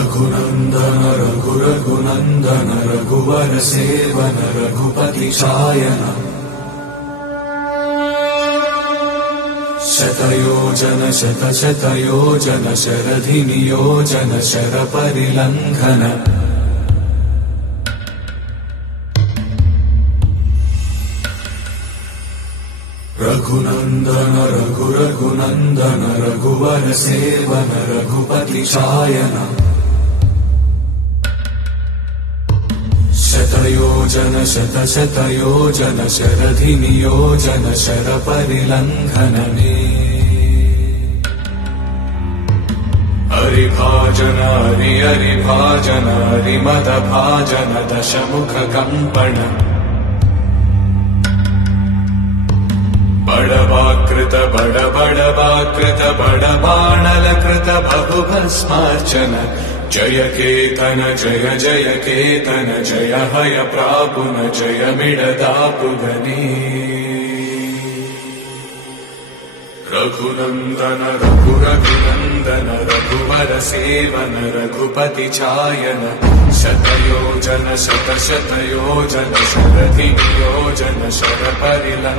रघुनंदन रघु रघुनंदन रघुवर seven Raghupati Shayan शतयोजन शत शतयोजन शरधि नियोजन sir परिलंघन Raghunandan Raghu Raghunandan रघुवर seven Raghupati Shayan शतयोजन शत शतयोजन शरधि नियोजन शर परिलंघन हरिभाजन हरि हरिभाजन हरिमद भाजन दशमुख कंपन बड़वाकृत बड़वाकृत बड़बाणलकृत बहुभस्मार्चन जय केतन जय जय केतन जय हय प्रापुन जय मिडदापुगनी रघुनंदन रघु रघुनंदन रघुवर सेवन रघुपति चायन शतयोजन शत शतयोजन शरधि नियोजन शर परिलंघन